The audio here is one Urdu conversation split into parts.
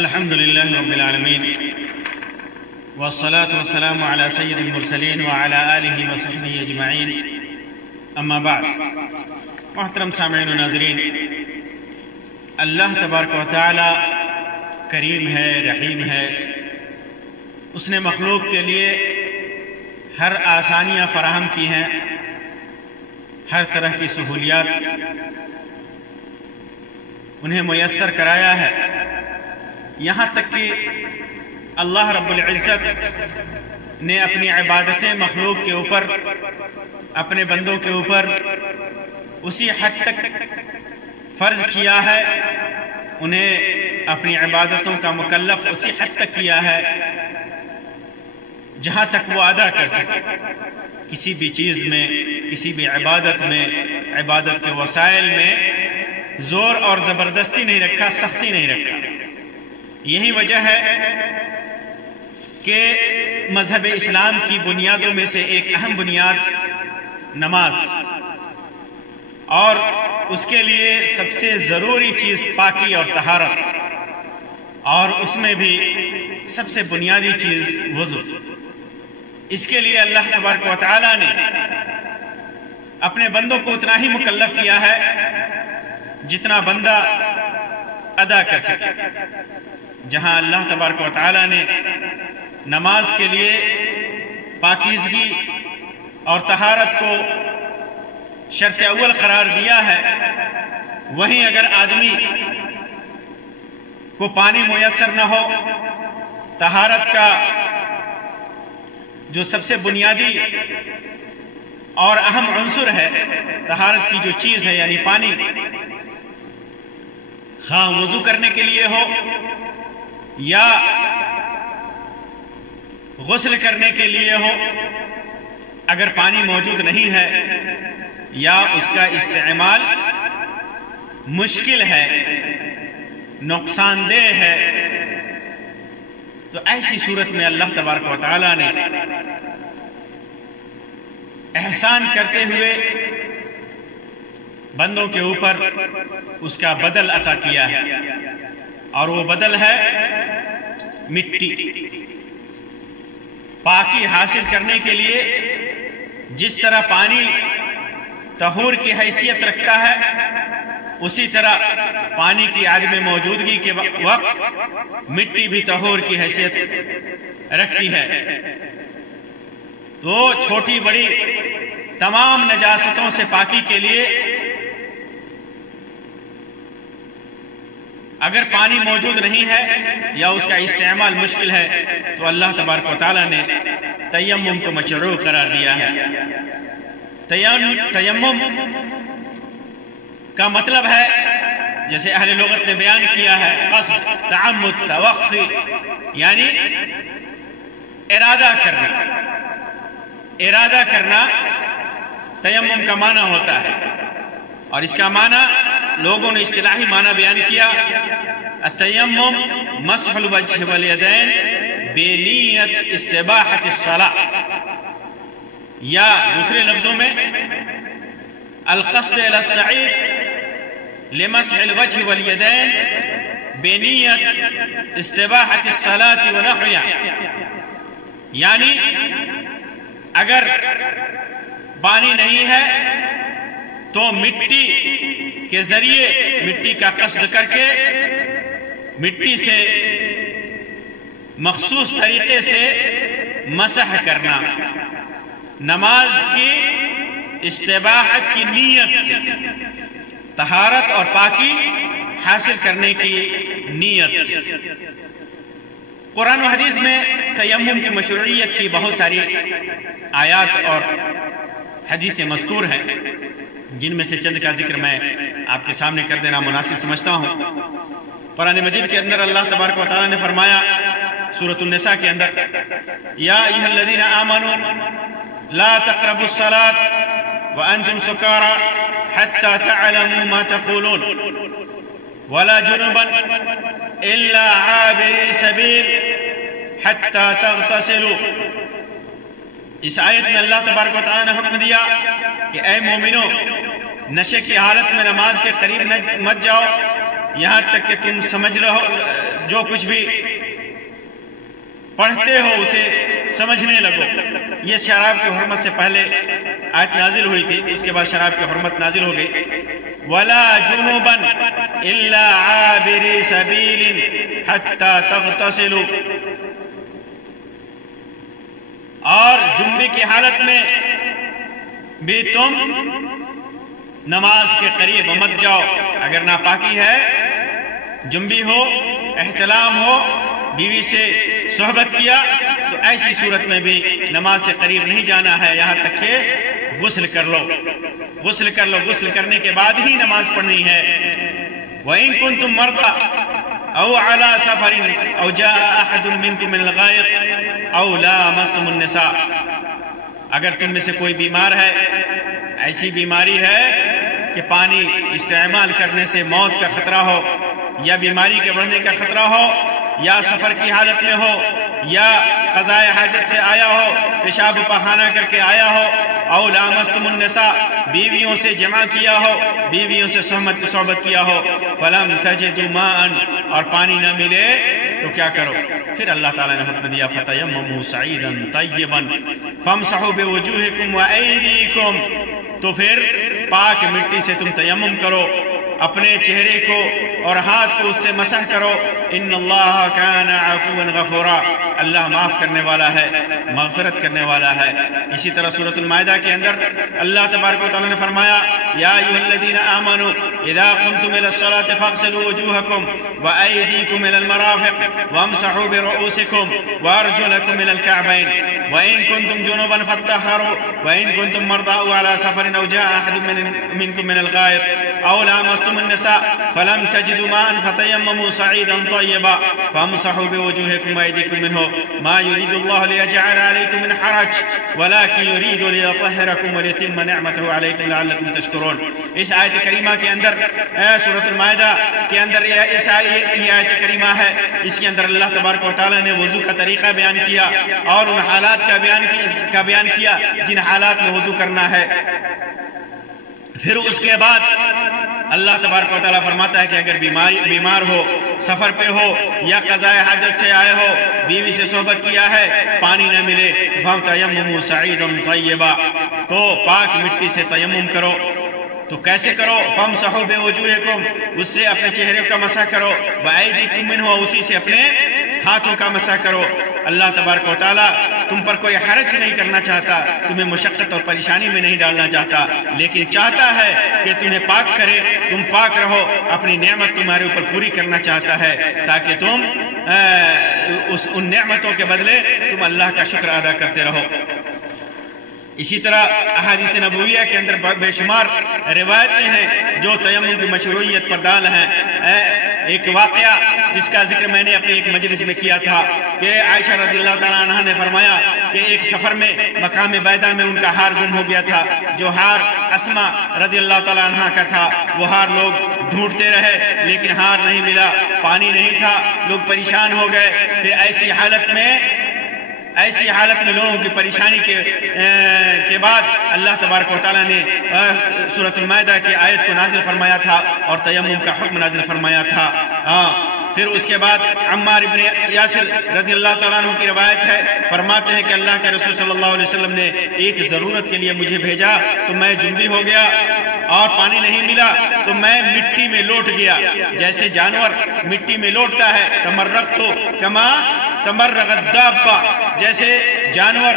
الحمد لله رب العالمين والصلاة والسلام على سيد المرسلين وعلى آله وصحبه اجمعین اما بعد۔ محترم سامعین و ناظرین، اللہ تبارک و تعالی کریم ہے، رحیم ہے۔ اس نے مخلوق کے لیے ہر آسانیاں فراہم کی ہیں، ہر طرح کی سہولیات انہیں میسر کرایا ہے، یہاں تک کہ اللہ رب العزت نے اپنی عبادتیں مخلوق کے اوپر، اپنے بندوں کے اوپر اسی حد تک فرض کیا ہے، انہیں اپنی عبادتوں کا مکلف اسی حد تک کیا ہے جہاں تک وہ ادا کر سکے۔ کسی بھی چیز میں، کسی بھی عبادت میں، عبادت کے وسائل میں زور اور زبردستی نہیں رکھا، سختی نہیں رکھا۔ یہی وجہ ہے کہ مذہب اسلام کی بنیادوں میں سے ایک اہم بنیاد نماز، اور اس کے لیے سب سے ضروری چیز پاکی اور طہارت، اور اس میں بھی سب سے بنیادی چیز وضو۔ اس کے لیے اللہ تبارک و تعالی نے اپنے بندوں کو اتنا ہی مکلف کیا ہے جتنا بندہ ادا کر سکے۔ جہاں اللہ تبارک و تعالی نے نماز کے لیے پاکیزگی اور طہارت کو شرط اول قرار دیا ہے، وہیں اگر آدمی کو پانی میسر نہ ہو، طہارت کا جو سب سے بنیادی اور اہم عنصر ہے، طہارت کی جو چیز ہے یعنی پانی، خواہ وضو کرنے کے لیے ہو یا غسل کرنے کے لیے ہو، اگر پانی موجود نہیں ہے یا اس کا استعمال مشکل ہے، نقصان دہ ہے، تو ایسی صورت میں اللہ تبارک و تعالی نے احسان کرتے ہوئے بندوں کے اوپر اس کا بدل عطا کیا ہے، اور وہ بدل ہے مٹی۔ پاکی حاصل کرنے کے لیے جس طرح پانی طہور کی حیثیت رکھتا ہے، اسی طرح پانی کی عدم موجودگی کے وقت مٹی بھی طہور کی حیثیت رکھتی ہے۔ تو چھوٹی بڑی تمام نجاستوں سے پاکی کے لیے اگر پانی موجود نہیں ہے یا اس کا استعمال مشکل ہے تو اللہ تبارک و تعالی نے تیمم کو مشروع قرار دیا ہے۔ تیمم کا مطلب ہے، جیسے اہل لغت نے بیان کیا ہے، قصد، تعمد، توقی، یعنی ارادہ کرنا۔ ارادہ کرنا تیمم کا معنی ہوتا ہے، اور اس کا معنی لوگوں نے اصطلاحی معنی بیان کیا، التیمم مسح الوجہ والیدین بنیت استباحت الصلاة، یا دوسرے لفظوں میں القصد الى الصعید لمسح الوجہ والیدین بنیت استباحت الصلاة ونحوها، یعنی اگر پانی نہیں ہے تو مٹی کے ذریعے مٹی کا قصد کر کے مٹی سے مخصوص طریقے سے مسح کرنا، نماز کی استباحت کی نیت سے، طہارت اور پاکی حاصل کرنے کی نیت سے۔ قرآن و حدیث میں تیمم کی مشروعیت کی بہت ساری آیات اور حدیثیں مذکور ہیں، جن میں سے چند کا ذکر میں آپ کے سامنے کر دینا مناسب سمجھتا ہوں۔ قرآن مجید کے اندر اللہ تبارک و تعالی نے فرمایا سورۃ النساء کے اندر، یا ایھا الذین آمنوا لا تقربوا الصلاة وانتم سکارى حتى تعلموا ما تقولون ولا جنبا الا عابري سبيل حتى تغتسلوا۔ اس آیت میں اللہ تبارک و تعالی نے حکم دیا کہ اے مومنو، نشے کی حالت میں نماز کے قریب مت جاؤ یہاں تک کہ تم جو کچھ بھی پڑھتے ہو اسے سمجھنے لگو. یہ شراب کی حرمت سے پہلے آیت نازل ہوئی تھی، اس کے بعد شراب کی حرمت نازل ہو گئی. وَلَا جُنُوبًا إِلَّا عَابِرِي سَبِيلٍ حَتَّى تَغْتَسِلُوا. اور جنبی کی حالت میں بھی تم نماز کے قریب مت جاؤ. اگر ناپاکی ہے، جنبی ہو، احتلام ہو، بیوی سے صحبت کیا، تو ایسی صورت میں بھی نماز سے قریب نہیں جانا ہے یہاں تک کہ غسل کر لو. غسل کر لو، غسل کرنے کے بعد ہی نماز پڑھنی ہے. وَإِن كُنتُم مَرْضَىٰ أَوْ عَلَىٰ سَفَرٍ أَوْ جَاءَ أَحَدٌ مِّنكُم مِّنَ الْغَائِطِ أَوْ لَامَسْتُمُ النِّسَاءَ. اگر تم میں سے کوئی بیمار ہے، ایسی بیماری ہے کہ پانی استعمال کرنے سے موت کا خطرہ ہو، یا بیماری کے بڑھنے کا خطرہ ہو، یا سفر کی حالت میں ہو، یا قضاء حاجت سے آیا ہو، پیشاب پخانہ کر کے آیا ہو، او لامستم النساء، بیویوں سے جمع کیا ہو، بیویوں سے صحبت کیا ہو، فلم تجدوا ماء، اور پانی نہ ملے تو کیا کرو؟ پھر اللہ تعالیٰ نے حکم دیا فتیمموا صعیدا طیبا فامسحوا بوجوہکم وایدیکم. تو پھر پاک مٹی سے تم تیمم کرو، اپنے چہرے کو اور ہاتھ کو اس سے مسح کرو. ان اللہ کان عفوا غفورا، اللہ معاف کرنے والا ہے، مغفرت کرنے والا ہے. اسی طرح سورۃ المائدہ کے اندر اللہ تبارک و تعالیٰ نے فرمایا یا ایھا الذین آمنوا اذا قمتم الى الصلاة فاغسلوا وجوہکم وایدیکم الى المرافق وامسحوا برؤوسکم وارجلکم الى الکعبین وان کنتم جنبا فاطہروا وان کنتم مرضى او على سفر او جاء احد منکم من الغائط او لامستم النساء فلم تجدوا ماء فتيمموا صعيدا طيبا فامسحوا بوجوهكم وايديكم منه ما يريد الله ليجعل عليكم من حرج ولكن يريد ليطهركم وليتم نعمته عليكم لعلكم تشكرون. اس آیت کریمہ کے اندر سورۃ المائدہ کے اندر یہ آیت کریمہ ہے، اس کے اندر اللہ تبارک و تعالیٰ نے وضو کا طریقہ بیان کیا اور ان حالات کا بیان کیا جن حالات میں وضو کرنا ہے. پھر اس کے بعد اللہ تبارک و تعالیٰ فرماتا ہے کہ اگر بیمار ہو، سفر پہ ہو، یا قضاء حاجت سے آئے ہو، بیوی سے صحبت کیا ہے، پانی نہ ملے، فَتَيَمَّمُوا صَعِيدًا طَيِّبًا، تو پاک مٹی سے تیمم کرو. تو کیسے کرو؟ فَامْسَحُوا بِوُجُوهِكُمْ، اس سے اپنے چہرے کا مسح کرو، وَأَيْدِيكُم مِّنْهُ، اسی سے اپنے ہاتھوں کا مسح کرو. اللہ تبارک و تعالیٰ تم پر کوئی حرج نہیں کرنا چاہتا، تمہیں مشقت اور پریشانی میں نہیں ڈالنا چاہتا، لیکن چاہتا ہے کہ تمہیں پاک کرے، تم پاک رہو، اپنی نعمت تمہارے اوپر پوری کرنا چاہتا ہے تاکہ تم ان نعمتوں کے بدلے تم اللہ کا شکر ادا کرتے رہو. اسی طرح احادیث نبویہ کے اندر بے شمار روایتیں ہیں جو تیمم کی مشروعیت پر دال ہیں. ایک واقعہ جس کا ذکر میں نے اپنے ایک مجلس میں کیا تھا کہ عائشہ رضی اللہ تعالیٰ عنہ نے فرمایا کہ ایک سفر میں مقام بیدہ میں ان کا ہار گم ہو گیا تھا، جو ہار اسما رضی اللہ تعالیٰ عنہ کا تھا. وہ ہار لوگ ڈھونڈتے رہے لیکن ہار نہیں ملا، پانی نہیں تھا، لوگ پریشان ہو گئے. پھر ایسی حالت میں لوگوں کی پریشانی کے بعد اللہ تبارک و تعالیٰ نے سورۃ المائدہ کی آیت کو نازل فرمایا تھا اور تیمم کا حکم نازل فرمایا تھا. پھر اس کے بعد عمار ابن یاسر رضی اللہ تعالیٰ عنہ کی روایت ہے، فرماتے ہیں کہ اللہ کے رسول صلی اللہ علیہ وسلم نے ایک ضرورت کے لیے مجھے بھیجا تو میں جنبی ہو گیا اور پانی نہیں ملا تو میں مٹی میں لوٹ گیا، جیسے جانور مٹی میں لوٹتا ہے. تمرغت کما تمرغ الدابہ، جیسے جانور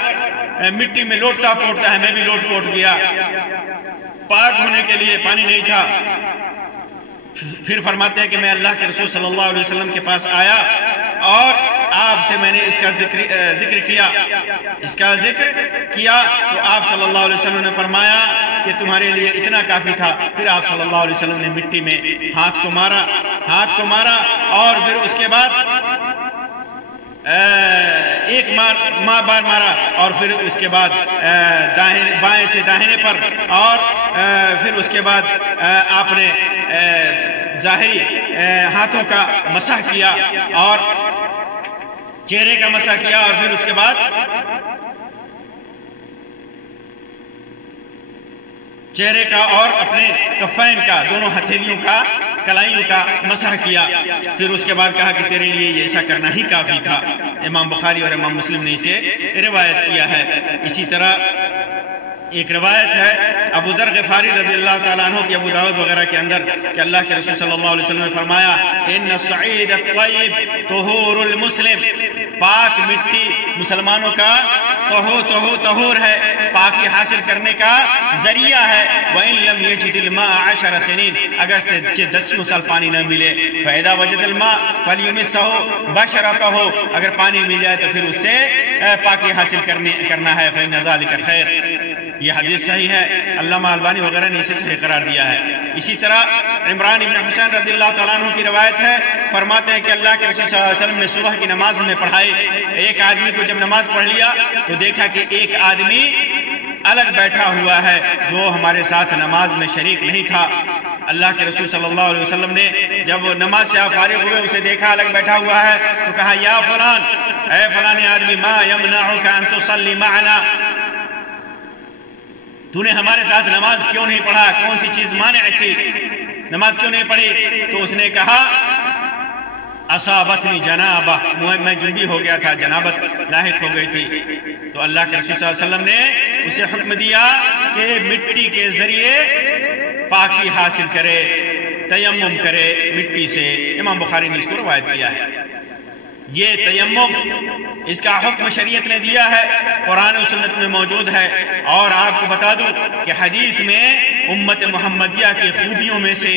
مٹی میں لوٹتا پوٹتا ہے، میں بھی لوٹ پوٹ گیا. پاک ہونے کے لیے پانی نہیں تھا. پھر فرماتے ہیں کہ میں اللہ کے رسول صلی اللہ علیہ وسلم کے پاس آیا اور آپ سے میں نے اس کا ذکر کیا تو آپ صلی اللہ علیہ وسلم نے فرمایا کہ تمہارے لیے اتنا کافی تھا. پھر آپ صلی اللہ علیہ وسلم نے مٹی میں ہاتھ کو مارا اور پھر اس کے بعد ایک بار مارا اور پھر اس کے بعد بائیں سے داہنے پر اور پھر اس کے بعد آپ نے ظاہری ہاتھوں کا مسح کیا اور چہرے کا مسح کیا اور پھر اس کے بعد چہرے کا اور اپنے کفین کا، دونوں ہتھیلیوں کا کلائیوں کا مسح کیا، پھر اس کے بعد کہا کہ تیرے لیے یہ ایسا کرنا ہی کافی تھا۔ امام بخاری اور امام مسلم نے اسے روایت کیا ہے۔ اسی طرح ایک روایت ہے ابو ذر غفاری رضی اللہ تعالیٰ عنہ کی ابو داؤد وغیرہ کے اندر کہ اللہ کے رسول صلی اللہ علیہ وسلم نے فرمایا ان الصعید الطیب طہور المسلم، پاک مٹی مسلمانوں کا طہور ہے، پاکی حاصل کرنے کا ذریعہ ہے۔ وَإِن لَمْ يَجِدِ الْمَاءَ 10 سنین، اگر سے 10 سال پانی نہ ملے، فَإِذَا وَجَدَ الْمَاءَ فَلْيُمِسَّهُ بَشَرَتَهُ، اگر پانی مل جائے تو پھر اس سے پاکی حاصل کرنا ہے۔ فَإِنَّ ذَلِكَ خَيْرٌ، یہ حدیث صحیح ہے، علامہ البانی وغیرہ نے اسے صحیح قرار دیا ہے۔ اسی طرح عمران بن حسین رضی اللہ تعالیٰ عنہ کی روایت ہے، فرماتے ہیں کہ اللہ کے رسول صلی اللہ علیہ وسلم نے صبح کی نماز ہمیں پڑھائی۔ ایک آدمی کو جب نماز پڑھ لیا تو دیکھا کہ ایک آدمی الگ بیٹھا ہوا ہے جو ہمارے ساتھ نماز میں شریک نہیں تھا۔ اللہ کے رسول صلی اللہ علیہ وسلم نے جب نماز سے فارغ ہوئے اسے دیکھا الگ بیٹھا ہوا ہے تو کہا یا فلان، اے فلاں آدمی، ما یمنعک ان تصلی معنا، تو نے ہمارے ساتھ نماز کیوں نہیں پڑھا؟ کون سی چیز مانع تھی؟ نماز کیوں نہیں پڑھی؟ تو اس نے کہا اصابتنی جنابہ، میں جنبی ہو گیا تھا، جنابت لاحق ہو گئی تھی۔ تو اللہ کے رسول صلی اللہ علیہ وسلم نے اسے حکم دیا کہ مٹی کے ذریعے پاکی حاصل کرے، تیمم کرے مٹی سے۔ امام بخاری نے اس کو روایت کیا ہے۔ یہ تیمم، اس کا حکم شریعت نے دیا ہے، قرآن و سنت میں موجود ہے۔ اور آپ کو بتا دوں کہ حدیث میں امت محمدیہ کی خوبیوں میں سے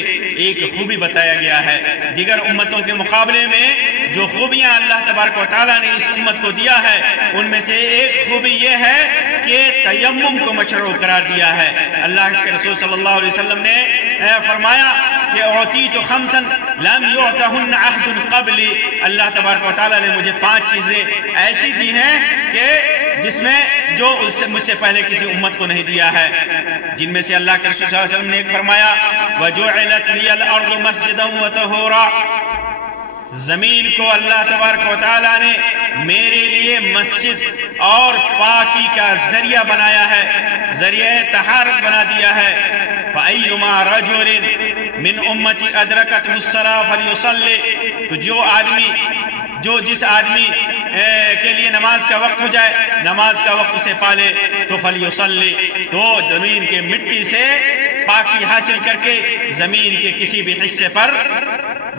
ایک خوبی بتایا گیا ہے۔ دیگر امتوں کے مقابلے میں جو خوبیاں اللہ تبارک و تعالیٰ نے اس امت کو دیا ہے ان میں سے ایک خوبی یہ ہے کہ تیمم کو مشروع قرار دیا ہے۔ اللہ کے رسول صلی اللہ علیہ وسلم نے فرمایا کہ اعطیت خمسا لم یعطہن عہد قبلی، اللہ تبارک و تعالیٰ نے مجھے 5 چیزیں ایسی دی ہیں کہ جس میں جو مجھ سے پہلے کسی امت کو نہیں دیا ہے، جن میں سے اللہ کے رسول صلی اللہ علیہ وسلم نے ایک فرمایا وَجُعِلَتْ لِيَ الْأَرْضُ مَسْجِدًا وَطَهُورًا، زمین کو اللہ تبارک و تعالیٰ نے میرے لیے مسجد اور پاکی کا ذریعہ بنایا ہے، ذریعہ طہارت بنا دیا ہے۔ فَأَيُّمَا رَجُلٍ مِّنْ أُمَّتِي أَدْرَكَتْهُ الصَّلَاةُ فَلْيُصَلِّ، تو جس آدمی کے لیے نماز کا وقت ہو جائے، نماز کا وقت اسے پالے تو فَلْيُصَلِّ، تو زمین کے مٹی سے پاکی حاصل کر کے زمین کے کسی بھی حصے پر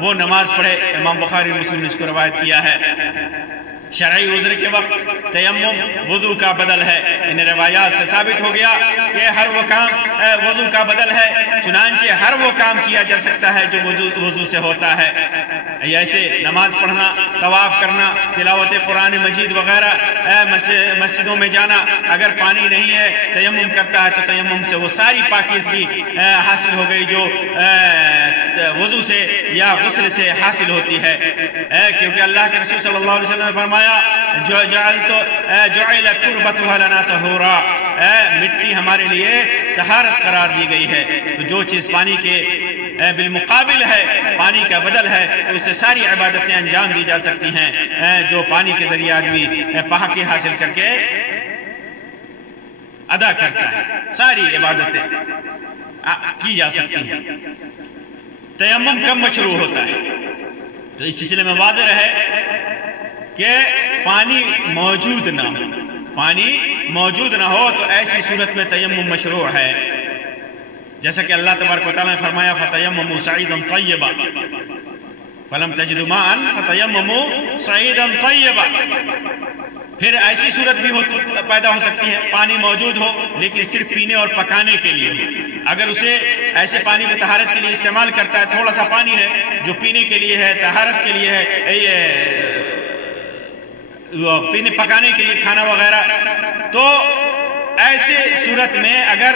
وہ نماز پڑھے۔ امام بخاری مسلم نے اس کو روایت کیا ہے۔ شرعی عذر کے وقت تیمم وضو کا بدل ہے۔ ان روایات سے ثابت ہو گیا کہ ہر وہ کام وضو کا بدل ہے، چنانچہ ہر وہ کام کیا جا سکتا ہے جو وضو سے ہوتا ہے۔ ایسے نماز پڑھنا، طواف کرنا، تلاوت قرآن مجید وغیرہ، مسجدوں میں جانا، اگر پانی نہیں ہے تیمم کرتا ہے تو تیمم سے وہ ساری پاکیزگی حاصل ہو گئی جو وضو سے یا غسل سے حاصل ہوتی ہے، کیونکہ اللہ کے رسول صلی اللہ علیہ وسلم نے فرمایا جعلت تربتها لنا طہورا، مٹی ہمارے لیے طہارت قرار دی گئی ہے۔ تو جو چیز پانی کے بالمقابل ہے، پانی کا بدل ہے، تو اس سے ساری عبادتیں انجام دی جا سکتی ہیں جو پانی کے ذریعے آدمی پاکی حاصل کر کے ادا کرتا ہے، ساری عبادتیں کی جا سکتی ہیں۔ تیمم کب مشروع ہوتا ہے؟ تو اس سلسلے میں واضح ہے کہ پانی موجود نہ ہو، پانی موجود نہ ہو تو ایسی صورت میں تیمم مشروع ہے، جیسا کہ اللہ تبارک و تعالیٰ نے فرمایا فَتَيَمَّمُوا صَعِيدًا طَيِّبًا فَلَمْ تَجِدُوا مَاءً فَتَيَمَّمُوا صَعِيدًا طَيِّبًا۔ پھر ایسی صورت بھی پیدا ہو سکتی ہے، پانی موجود ہو لیکن صرف پینے اور پکانے کے لیے ہو۔ اگر اسے ایسے پانی کو طہارت کے لیے استعمال کرتا ہے، تھوڑا سا پانی ہے جو پینے کے لیے ہے، طہارت کے لیے ہے، پینے پکانے کے لیے کھانا وغیرہ، تو ایسے صورت میں اگر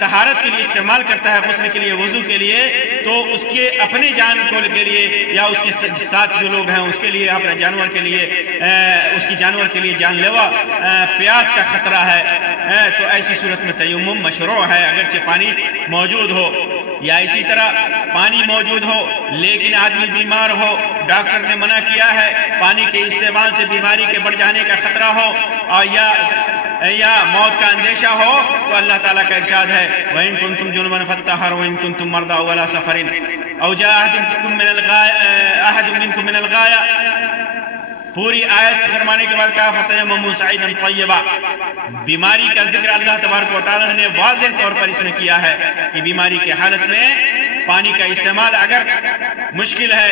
طہارت کے لیے استعمال کرتا ہے، غسل کے لیے، وضو کے لیے، تو اس کے اپنے جان کو کے لیے یا اس کے ساتھ جو لوگ ہیں اس کے لیے، اپنے جانور کے لیے، اس کی جانور کے لیے جان لیوا پیاس کا خطرہ ہے، تو ایسی صورت میں تیمم مشروع ہے اگرچہ پانی موجود ہو۔ یا اسی طرح پانی موجود ہو لیکن آدمی بیمار ہو، ڈاکٹر نے منع کیا ہے، پانی کے استعمال سے بیماری کے بڑھ جانے کا خطرہ ہو اور یا موت کا اندیشہ ہو، تو اللہ تعالیٰ کا ارشاد ہے وَإِن كُنتُمْ جُنُبًا فَاطَّهَّرُوا وَإِن كُنتُمْ مَرْضَىٰ أَوْ عَلَىٰ سَفَرٍ، او جاء احد منکم من الغائط، پوری آیت فرمانے کے بعد کہا فتیمموا صعیدا طیبا. بیماری کا ذکر اللہ تبارک و تعالیٰ نے واضح طور پر اس نے کیا ہے کہ بیماری کی حالت میں پانی کا استعمال اگر مشکل ہے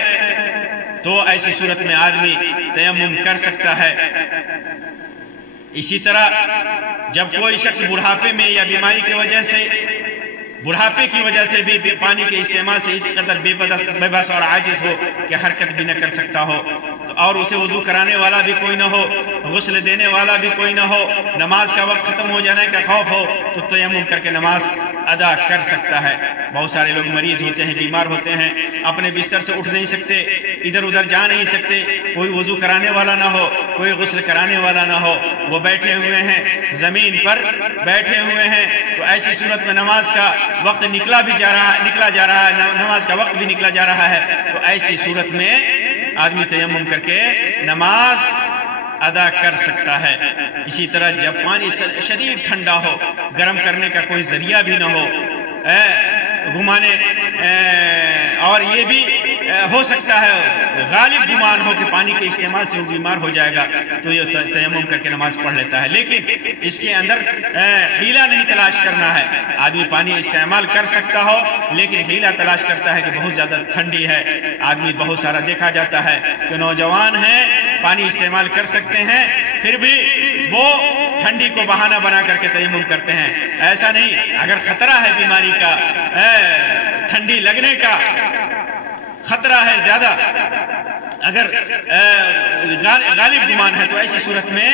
تو ایسی صورت میں آدمی تیمم کر سکتا ہے. اسی طرح جب کوئی شخص بڑھاپے میں یا بیماری کی وجہ سے بڑھاپے کی وجہ سے بھی پانی کے استعمال سے اس قدر بے بس اور عاجز ہو کہ حرکت بھی نہ کر سکتا ہو اور اسے وضو کرانے والا بھی کوئی نہ ہو، غسل دینے والا بھی کوئی نہ ہو، نماز کا وقت ختم ہو جانے کا خوف ہو تو تیمم کر کے نماز ادا کر سکتا ہے. بہت سارے لوگ مریض ہوتے ہیں، بیمار ہوتے ہیں، اپنے بستر سے اٹھ نہیں سکتے، ادھر ادھر جا نہیں سکتے، کوئی وضو کرانے والا نہ ہو، کوئی غسل کرانے والا نہ ہو، وہ بیٹھے ہوئے ہیں، زمین پر بیٹھے ہوئے ہیں، تو ایسی صورت میں نماز کا وقت نکلا جا رہا ہے، نماز کا وقت بھی نکلا جا رہا ہے، تو ایسی صورت میں آدمی تیمم کر کے نماز ادا کر سکتا ہے. اسی طرح جب پانی شدید ٹھنڈا ہو، گرم کرنے کا کوئی ذریعہ بھی نہ ہو، گھمانے اور یہ بھی ہو سکتا ہے غالب گمان ہو کہ پانی کے استعمال سے وہ بیمار ہو جائے گا تو یہ تیمم کر کے نماز پڑھ لیتا ہے. لیکن اس کے اندر ہیلا نہیں تلاش کرنا ہے. آدمی پانی استعمال کر سکتا ہو لیکن ہیلا تلاش کرتا ہے کہ بہت زیادہ ٹھنڈی ہے. آدمی بہت سارا دیکھا جاتا ہے کہ نوجوان ہیں، پانی استعمال کر سکتے ہیں، پھر بھی وہ ٹھنڈی کو بہانہ بنا کر کے تیمم کرتے ہیں. ایسا نہیں، اگر خطرہ ہے بیماری کا، ٹھنڈی لگنے کا خطرہ ہے زیادہ، اگر غالب گمان ہے تو ایسی صورت میں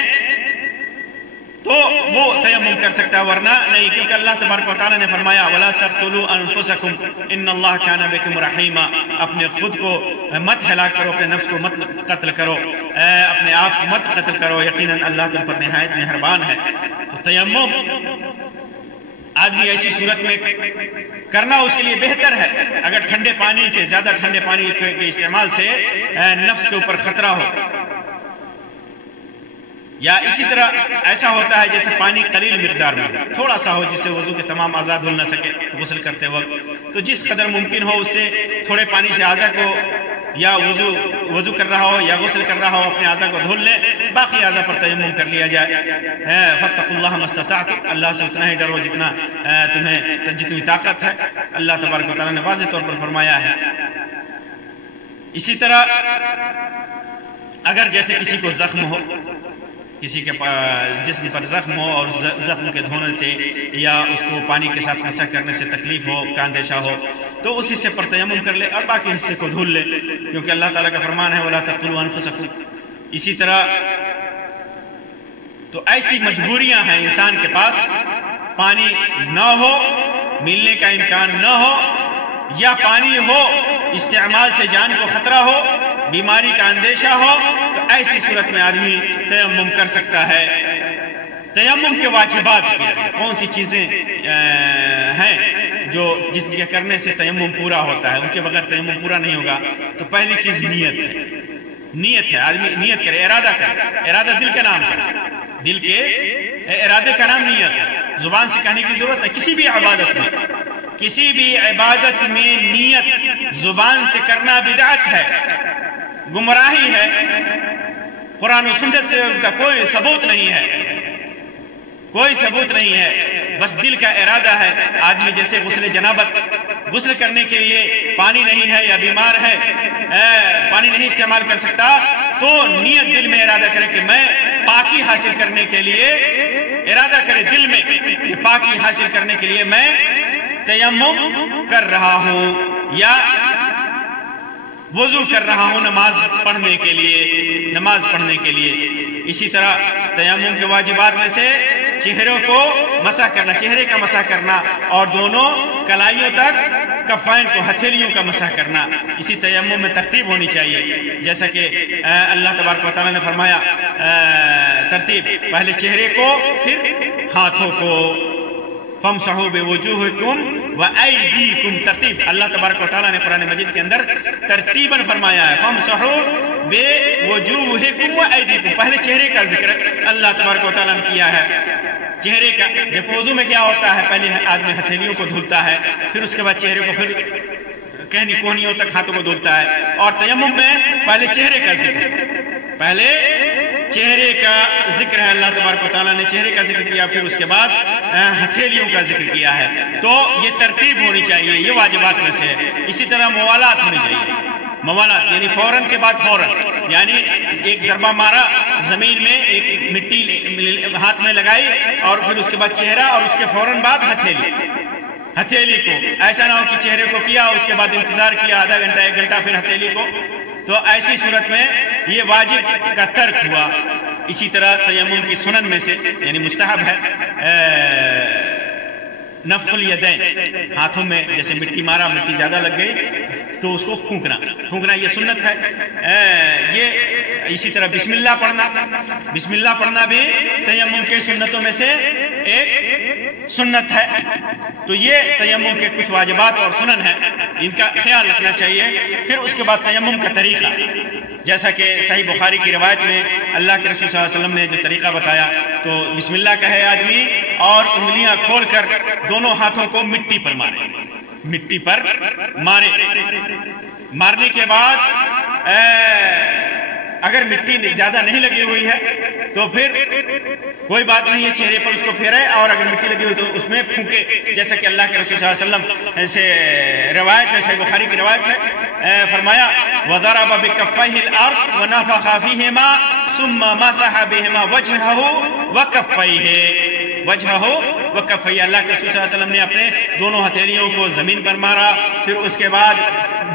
تو وہ تیمم کر سکتا ہے، ورنہ نہیں، کیونکہ اللہ تبارک و تعالیٰ نے فرمایا وَلَا تَقْتُلُوا أَنفُسَكُمْ إِنَّ اللَّهَ كَانَ بِكُمْ رَحِيمًا. اپنے خود کو مت ہلاک کرو، اپنے نفس کو مت قتل کرو، اپنے آپ کو مت قتل کرو، یقیناً اللہ تم پر نہایت مہربان ہے. تو تیمم آدمی ایسی صورت میں کرنا اس کے لیے بہتر ہے اگر ٹھنڈے پانی سے، زیادہ ٹھنڈے پانی کے استعمال سے نفس کے اوپر خطرہ ہو. یا اسی طرح ایسا ہوتا ہے جیسے پانی قلیل مقدار میں تھوڑا سا ہو جس سے وضو کے تمام اعضاء دھل نہ سکے غسل کرتے وقت، تو جس قدر ممکن ہو اس سے تھوڑے پانی سے اعضاء کو یا وضو کر رہا ہو یا غسل کر رہا ہو اپنے اعضاء کو دھل لے، باقی اعضاء پر تیمم کر لیا جائے. فاتقوا اللہ ما استطعتم، اللہ سے اتنا ہی ڈرو جتنا جتنی طاقت ہے. اللہ تبارک و تعالیٰ نے واضح طور پر فرمایا ہے. اسی طرح اگر جیسے کسی کو زخم ہو، کسی کے جسم پر زخم ہو اور زخم کے دھونے سے یا اس کو پانی کے ساتھ مسح کرنے سے تکلیف ہو، کاندیشہ ہو، تو اس حصے پر تیمم کر لے اور باقی حصے کو دھل لے، کیونکہ اللہ تعالیٰ کا فرمان ہے وَلَا تَقْتُلُوا أَنفُسَكُمْ. اسی طرح تو ایسی مجبوریاں ہیں انسان کے پاس، پانی نہ ہو، ملنے کا امکان نہ ہو، یا پانی ہو استعمال سے جان کو خطرہ ہو، بیماری کا اندیشہ ہو، تو ایسی صورت میں آدمی تیمم کر سکتا ہے. تیمم کے واجبات کیا ہیں، کون سی چیزیں ہیں جو جس کے کرنے سے تیمم پورا ہوتا ہے، ان کے بغیر تیمم پورا نہیں ہوگا. تو پہلی چیز نیت ہے. نیت ہے، آدمی نیت کرے، ارادہ کرے. ارادہ دل کا نام ہے، دل کے ارادے کا نام نیت ہے. زبان سے کہنے کی ضرورت ہے. کسی بھی عبادت میں نیت زبان سے کرنا بدعت ہے، گمراہی ہے. قرآن و سنت سے ان کا کوئی ثبوت نہیں ہے، کوئی ثبوت نہیں ہے، بس دل کا ارادہ ہے. آدمی جیسے غسل جنابت، غسل کرنے کے لیے پانی نہیں ہے یا بیمار ہے، پانی نہیں استعمال کر سکتا، تو نیت دل میں ارادہ کرے کہ میں پاکی حاصل کرنے کے لیے، ارادہ کرے دل میں کہ پاکی حاصل کرنے کے لیے میں تیمم کر رہا ہوں یا وضو کر رہا ہوں نماز پڑھنے کے لیے. اسی طرح تیمم کے واجبات میں سے چہروں کو مسح کرنا، چہرے کا مسح کرنا، اور دونوں کلائیوں تک کفین کو، ہتھیلیوں کا مسح کرنا. اسی تیمم میں ترتیب ہونی چاہیے، جیسا کہ اللہ تبارک و تعالیٰ نے فرمایا ترتیب پہلے چہرے کو پھر ہاتھوں کو. فَامْسَحُوا بِوُجُوهِكُمْ وَأَيْدِيكُمْ، ترتیب اللہ تبارک و تعالیٰ نے قرآن مجید کے اندر ترتیباً فرمایا ہے. فَامْسَحُوا بِوُجُوهِكُمْ وَأَيْدِيكُمْ، پہلے چہرے کا ذکر اللہ تبارک و تعالیٰ نے کیا ہے. چہرے کا جب وضو میں کیا ہوتا ہے، پہلے آدمی ہتھیلیوں کو دھلتا ہے، پھر اس کے بعد چہرے کو پھر کہنی کوہنیوں تک ہاتھوں کو دھلتا ہے. اور تیمم میں پہلے چہرے کا ذکر ہے، پہلے چہرے کا ذکر ہے. اللہ تبارک و تعالیٰ نے چہرے کا ذکر کیا، پھر اس کے بعد ہتھیلیوں کا ذکر کیا ہے. تو یہ ترتیب ہونی چاہیے، یہ واجبات میں سے ہے. اسی طرح موالات ہونی چاہیے. موالات یعنی فوراً کے بعد فوراً، یعنی ایک ضربہ مارا زمین میں، ایک مٹی ہاتھ میں لگائی اور پھر اس کے بعد چہرہ اور اس کے فوراً بعد ہتھیلی کو. ایسا نہ ہو کہ چہرے کو کیا اس کے بعد انتظار کیا آدھا گھنٹہ 1 گھنٹہ پھر ہتھیلی کو. تو ایسی صورت میں یہ واجب کا ترک ہوا. اسی طرح تیمم کی سنن میں سے یعنی مستحب ہے نفخ الیدین، ہاتھوں میں جیسے مٹی مارا، مٹی زیادہ لگ گئی تو اس کو پھونکنا یہ سنت ہے. یہ اسی طرح بسم اللہ پڑھنا بھی تیمم کے سنتوں میں سے ایک سنت ہے. تو یہ تیمم کے کچھ واجبات اور سنن ہیں، ان کا خیال رکھنا چاہیے. پھر اس کے بعد تیمم کا طریقہ، جیسا کہ صحیح بخاری کی روایت میں اللہ کے رسول صلی اللہ علیہ وسلم نے جو طریقہ بتایا، تو بسم اللہ کہے آدمی اور انگلیاں کھول کر دونوں ہاتھوں کو مٹی پر مارے. مارنے کے بعد اگر مٹی زیادہ نہیں لگی ہوئی ہے تو پھر کوئی بات نہیں ہے، چہرے پر اس کو پھیرے، اور اگر مٹی لگی ہوئی تو اس میں پھونکے، جیسا کہ اللہ کے رسول صلی اللہ علیہ وسلم سے روایت ہے، صحیح بخاری کی روایت ہے. فرمایا وَضَرَبَ بِكَفَّيْهِ الْأَرْضَ وَنَفَخَ فِيهِمَا ثُمَّ مَسَحَ بِهِمَا وَجْهَهُ وَكَفَّيْهِ. اللہ کے رسول صلی اللہ علیہ وسلم نے اپنے دونوں ہتھیلیوں کو زمین پر مارا، پھر اس کے بعد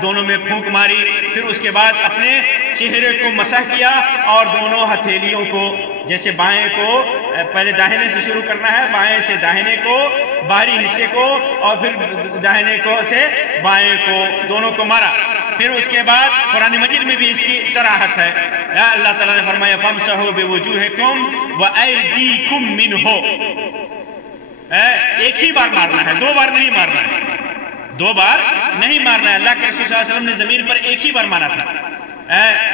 دونوں میں پھونک ماری، پھر اس کے بعد اپنے چہرے کو مسح کیا اور دونوں ہتھیلیوں کو، جیسے بائیں کو پہلے داہنے سے شروع کرنا ہے، بائیں سے داہنے کو باہری حصے کو، اور پھر داہنے کو سے بائیں کو، دونوں کو مارا. پھر اس کے بعد قرآن مجید میں بھی اس کی صراحت ہے. اللہ تعالیٰ نے فرمایا فَامْسَحُوا بِوُجُوهِكُمْ وَأَيْدِيكُمْ مِنْهُ. ایک ہی بار مارنا ہے، 2 بار نہیں مارنا ہے، 2 بار نہیں مارنا ہے. اللہ کے رسول صلی اللہ علیہ وسلم نے زمین پر ایک ہی بار مارا تھا،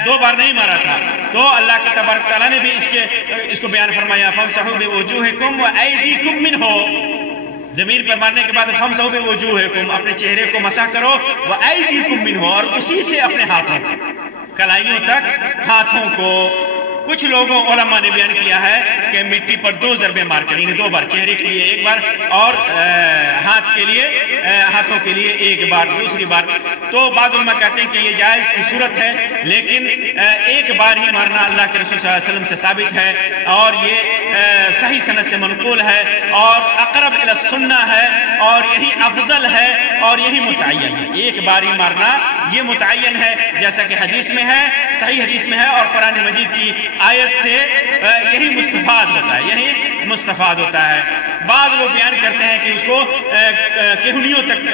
2 بار نہیں مارا تھا. تو اللہ کے تبارک تعالیٰ نے بھی اس کو بیان فرمایا فَامْسَحُوا بِوُجُوهِكُمْ وَأَيْدِيكُمْ مِنْهُ. زمین پر مارنے کے بعد فَامْسَحُوا بِوُجُوهِكُمْ، اپنے چہرے کو مسح کرو، وَأَيْدِيكُمْ مِنْهُ، اور اسی سے اپنے ہاتھوں کو، کلائیوں تک ہاتھوں کو. کچھ لوگوں علماء نے بیان کیا ہے کہ مٹی پر 2 ضربے مار کر، یعنی 2 بار، چہرے کے لیے 1 بار اور ہاتھوں کے لیے 1 بار، دوسری بار. تو بعض علماء کہتے ہیں کہ یہ جائز کی صورت ہے، لیکن 1 بار ہی مارنا اللہ کے رسول صلی اللہ علیہ وسلم سے ثابت ہے، اور یہ صحیح سند سے منقول ہے اور اقرب الی السنہ ہے، اور یہی افضل ہے اور یہی متعین ہے. 1 بار ہی مارنا یہ متعین ہے، جیسا کہ حدیث میں ہے، صحیح حدیث میں ہے، اور قرآن مجید کی آیت سے یہی مستفاد ہوتا ہے. بعض لوگ بیان کرتے ہیں کہ اس کو کہنیوں تک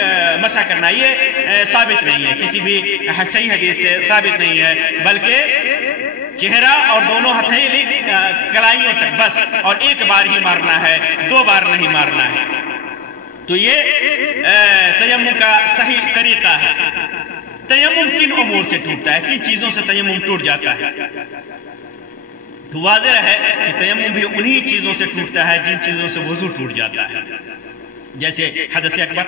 مسح کرنا، یہ ثابت نہیں ہے، کسی بھی صحیح حدیث سے ثابت نہیں ہے، بلکہ چہرہ اور دونوں ہتھیلی کلائیوں تک بس، اور 1 بار ہی مارنا ہے، 2 بار نہیں مارنا ہے. تو یہ تیمم کا صحیح طریقہ ہے. تیمم کن امور سے ٹوٹتا ہے، کن چیزوں سے تیمم ٹوٹ جاتا ہے؟ تو واضح ہے کہ تیمم بھی انہی چیزوں سے ٹوٹتا ہے جن چیزوں سے وضو ٹوٹ جاتا ہے، جیسے حدث اکبر،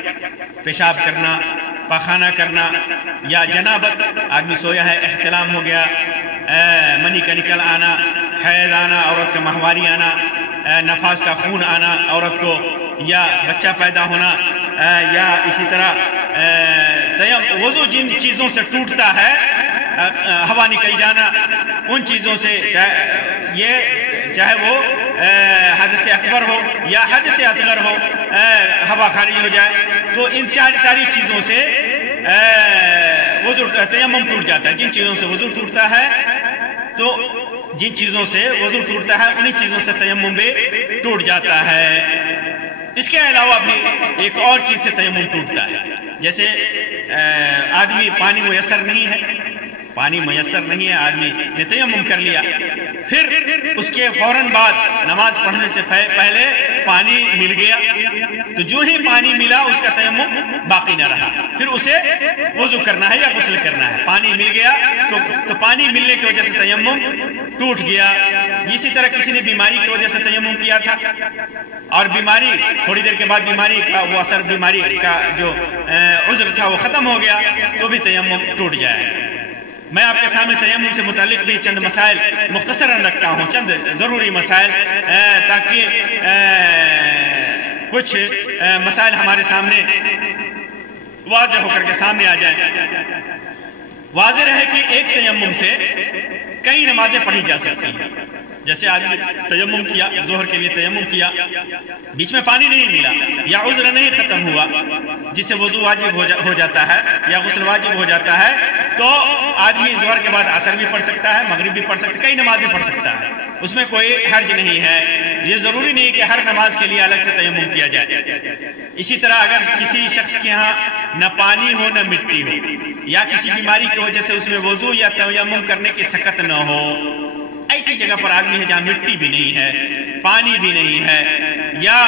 پیشاب کرنا، پاخانہ کرنا، یا جنابت، آدمی سویا ہے، احتلام ہو گیا، منی کا نکل آنا، حیض آنا، عورت کا ماہواری آنا، نفاس کا خون آنا عورت کو، یا بچہ پیدا ہونا، یا اسی طرح وضو جن چیزوں سے ٹوٹتا ہے، ہوا نکل جانا، ان چیزوں سے چاہے وہ حدث اکبر ہو یا حدث اصغر ہو، ہوا خارج ہو جائے، تو ان ساری چیزوں سے وضو تیمم ٹوٹ جاتا ہے. جن چیزوں سے وضو ٹوٹتا ہے، تو جن چیزوں سے وضو ٹوٹتا ہے انہی چیزوں سے تیمم بھی ٹوٹ جاتا ہے. اس کے علاوہ بھی ایک اور چیز سے تیمم ٹوٹتا ہے، جیسے آدمی پانی میسر نہیں ہے، آدمی نے تیمم کر لیا، پھر اس کے فوراً بعد نماز پڑھنے سے پہلے پانی مل گیا، تو جو ہی پانی ملا اس کا تیمم باقی نہ رہا، پھر اسے وضو کرنا ہے یا غسل کرنا ہے. پانی مل گیا تو پانی ملنے کی وجہ سے تیمم ٹوٹ گیا. اسی طرح کسی نے بیماری کی وجہ سے تیمم کیا تھا اور بیماری تھوڑی دیر کے بعد بیماری کا وہ اثر، بیماری کا جو عذر تھا وہ ختم ہو گیا تو بھی تیمم ٹوٹ جائے۔ میں آپ کے سامنے تیمم سے متعلق بھی چند مسائل مختصراً رکھتا ہوں، چند ضروری مسائل، تاکہ کچھ مسائل ہمارے سامنے واضح ہو کر کے سامنے آ جائیں۔ واضح رہے کہ ایک تیمم سے کئی نمازیں پڑھی جا سکتی ہیں۔ جیسے آدمی تیمم کیا، ظہر کے لیے تیمم کیا، بیچ میں پانی نہیں ملا یا عذر نہیں ختم ہوا جس سے وضو واجب ہو جاتا ہے یا غسل واجب ہو جاتا ہے، تو آدمی ظہر کے بعد عصر بھی پڑھ سکتا ہے، مغرب بھی پڑھ سکتا ہے، کئی نمازیں پڑھ سکتا ہے، اس میں کوئی حرج نہیں ہے۔ یہ ضروری نہیں کہ ہر نماز کے لیے الگ سے تیمم کیا جائے۔ اسی طرح اگر کسی شخص کے ہاں نہ پانی ہو نہ مٹی ہو، یا کسی بیماری کی وجہ سے اس میں وضو یا تیمم کرنے کی سکت نہ ہو، ایسی جگہ پر آدمی ہے جہاں مٹی بھی نہیں ہے، پانی بھی نہیں ہے، یا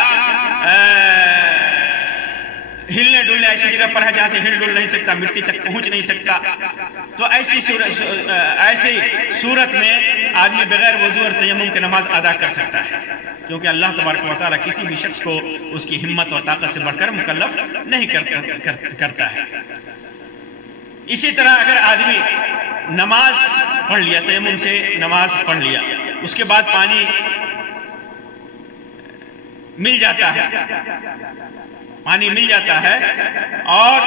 ہلنے ڈلنے ایسی جگہ پر ہے جہاں سے ہل ڈل نہیں سکتا، مٹی تک پہنچ نہیں سکتا، تو ایسی صورت میں آدمی بغیر وضو اور تیمم کی نماز ادا کر سکتا ہے، کیونکہ اللہ تبارک و تعالیٰ کسی بھی شخص کو اس کی ہمت اور طاقت سے بڑھ کر مکلف نہیں کرتا ہے۔ اسی طرح اگر آدمی نماز پڑھ لیا، تیمم سے نماز پڑھ لیا، اس کے بعد پانی مل جاتا ہے، اور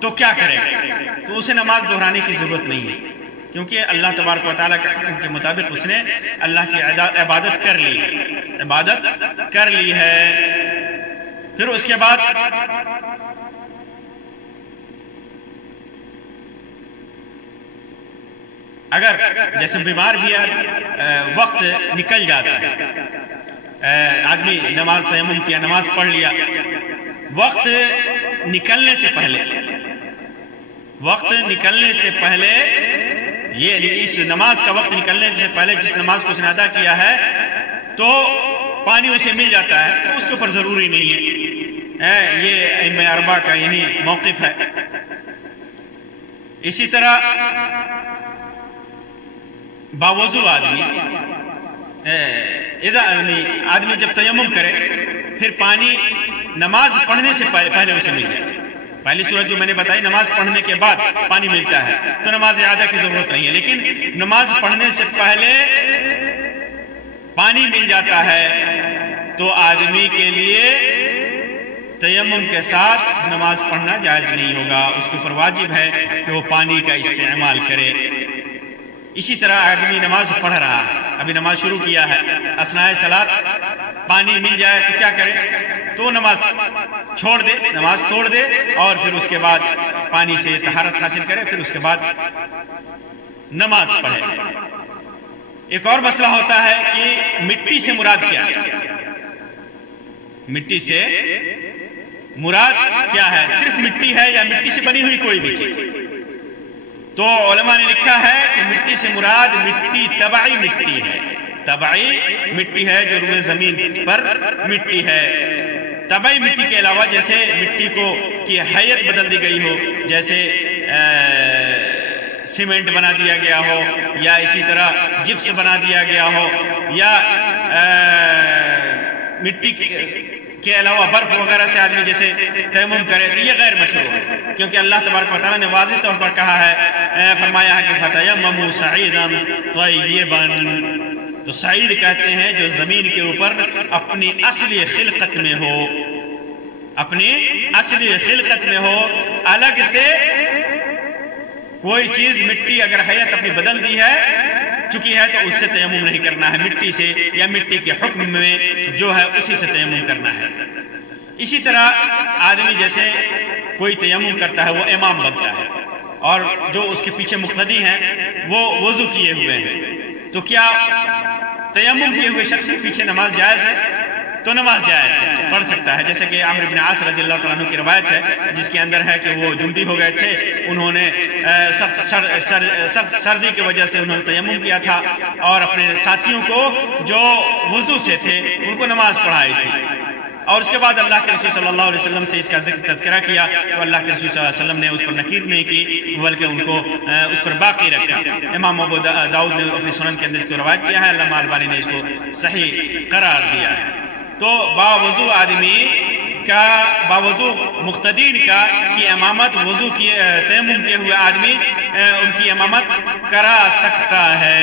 تو کیا کرے گا؟ تو اسے نماز دہرانے کی ضرورت نہیں ہے، کیونکہ اللہ تبارک و تعالیٰ کے حکم کے مطابق اس نے اللہ کی عبادت کر لی ہے۔ پھر اس کے بعد اگر جیسے بیمار بھی وقت نکل جاتا ہے، آدمی نماز تیمم کیا، نماز پڑھ لیا، وقت نکلنے سے پہلے یہ اس نماز کا وقت نکلنے سے پہلے جس نماز کو اس نے ادا کیا ہے تو پانی اسے مل جاتا ہے، تو اس کے اوپر ضروری نہیں ہے۔ یہ ائمہ اربعہ کا یہی موقف ہے۔ اسی طرح باوضو آدمی جب تیمم کرے پھر پانی نماز پڑھنے سے پہلے اسے مل جائے۔ پہلی صورت جو میں نے بتائی، نماز پڑھنے کے بعد پانی ملتا ہے تو نماز اعادہ کی ضرورت نہیں ہے، لیکن نماز پڑھنے سے پہلے پانی مل جاتا ہے تو آدمی کے لیے تیمم کے ساتھ نماز پڑھنا جائز نہیں ہوگا، اس کے اوپر واجب ہے کہ وہ پانی کا استعمال کرے۔ اسی طرح آدمی نماز پڑھ رہا ہے، ابھی نماز شروع کیا ہے، اثناء صلاۃ پانی مل جائے تو کیا کرے؟ تو نماز چھوڑ دے، نماز توڑ دے، اور پھر اس کے بعد پانی سے طہارت حاصل کرے، پھر اس کے بعد نماز پڑھے۔ ایک اور مسئلہ ہوتا ہے کہ مٹی سے مراد کیا ہے؟ مٹی سے مراد کیا ہے؟ صرف مٹی ہے یا مٹی سے بنی ہوئی کوئی بھی چیز؟ تو علماء نے لکھا ہے کہ مٹی سے مراد مٹی طبعی مٹی ہے، طبعی مٹی ہے جو روئے زمین پر مٹی ہے۔ طبعی مٹی کے علاوہ جیسے مٹی کی حیت بدل دی گئی ہو، جیسے سیمنٹ بنا دیا گیا ہو، یا اسی طرح جپس بنا دیا گیا ہو، یا مٹی کے علاوہ برف وغیرہ سے آدمی جیسے تیمم کرے تو یہ غیر مشروع ہے، کیونکہ اللہ تبارک و تعالیٰ نے واضح طور پر کہا ہے، فرمایا ہے کہ فَتَيَمَّمُوا صَعِيدًا طَيِّبًا، تو سعید کہتے ہیں جو زمین کے اوپر اپنی اصلی خلقت میں ہو، الگ سے کوئی چیز مٹی اگر حیت اپنی بدل دی ہے چکی ہے تو اس سے تیمم نہیں کرنا ہے، مٹی سے یا مٹی کے حکم میں جو ہے اسی سے تیمم کرنا ہے۔ اسی طرح آدمی جیسے کوئی تیمم کرتا ہے وہ امام بنتا ہے، اور جو اس کے پیچھے مقتدی ہیں وہ وضو کیے ہوئے ہیں، تو کیا تیمم کیے ہوئے شخص کے پیچھے نماز جائز ہے؟ تو نماز جائز ہے، پڑھ سکتا ہے، جیسے کہ عمرو بن عاص رضی اللہ تعالیٰ عنہ کی روایت ہے جس کے اندر ہے کہ وہ جنبی ہو گئے تھے، انہوں نے سخت سردی کی وجہ سے انہوں نے تیمم کیا تھا، اور اپنے ساتھیوں کو جو وضو سے تھے ان کو نماز پڑھائی تھی، اور اس کے بعد اللہ کے رسول صلی اللہ علیہ وسلم سے اس کا تذکرہ کیا تو اللہ کے رسول صلی اللہ علیہ وسلم نے اس پر نکیر نہیں کی بلکہ ان کو اس پر باقی رکھا۔ امام ابو داؤد نے اپنی سنن کے اندر اس کو روایت کیا ہے، علامہ البانی نے اس کو صحیح قرار دیا ہے۔ تو باوضو آدمی کا، باوضو مقتدین کا کی امامت، وضو کی تیمم کیے ہوئے آدمی ان کی امامت کرا سکتا ہے۔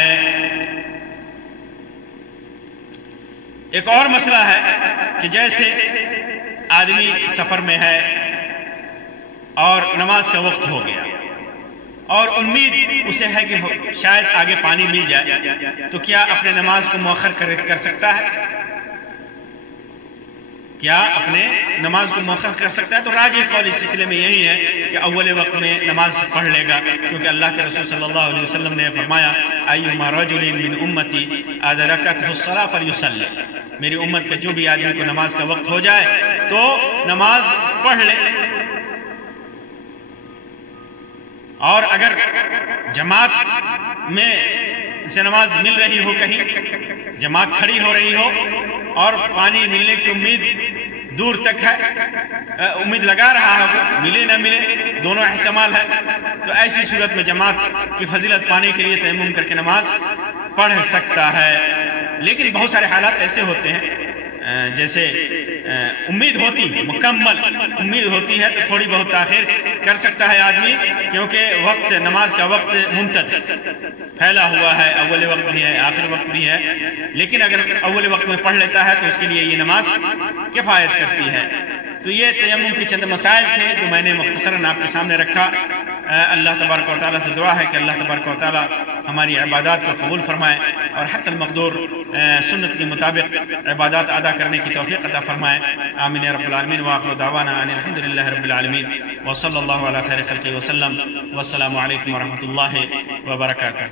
ایک اور مسئلہ ہے کہ جیسے آدمی سفر میں ہے اور نماز کا وقت ہو گیا اور امید اسے ہے کہ شاید آگے پانی مل جائے، تو کیا اپنے نماز کو مؤخر کر سکتا ہے؟ کیا اپنے نماز کو مؤخر کر سکتا ہے؟ تو راجح قول اس سلسلے میں یہی ہے کہ اول وقت میں نماز پڑھ لے گا، کیونکہ اللہ کے رسول صلی اللہ علیہ وسلم نے فرمایا ایما رجل من امتی ادرکتہ الصلاۃ فلیصلی، میری امت کے جو بھی آدمی کو نماز کا وقت ہو جائے تو نماز پڑھ لے۔ اور اگر جماعت میں سے نماز مل رہی ہو، کہیں جماعت کھڑی ہو رہی ہو اور پانی ملنے کی امید دور تک ہے، امید لگا رہا ہے، ملے نہ ملے دونوں احتمال ہے، تو ایسی صورت میں جماعت کی فضیلت پانے کے لیے تیمم کر کے نماز پڑھ سکتا ہے۔ لیکن بہت سارے حالات ایسے ہوتے ہیں جیسے امید ہوتی ہے، مکمل امید ہوتی ہے تو تھوڑی بہت تاخیر کر سکتا ہے آدمی، کیونکہ وقت نماز کا وقت ممتد پھیلا ہوا ہے، اول وقت بھی ہے آخر وقت بھی ہے، لیکن اگر اول وقت میں پڑھ لیتا ہے تو اس کے لیے یہ نماز کفایت کرتی ہے۔ تو یہ تیمم کے چند مسائل تھے جو میں نے مختصراً آپ کے سامنے رکھا۔ اللہ تبارک و تعالیٰ سے دعا ہے کہ اللہ تبارک و تعالیٰ ہماری عبادات کو قبول فرمائے اور حتی المقدور سنت کے مطابق عبادات ادا کرنے کی توفیق عطا فرمائے۔ آمین یا رب العالمین، وآخر دعوانا ان الحمد للہ رب العالمین، وصلی اللہ علی خیر خلقہ وسلم، والسلام علیکم ورحمۃ اللہ وبرکاتہ۔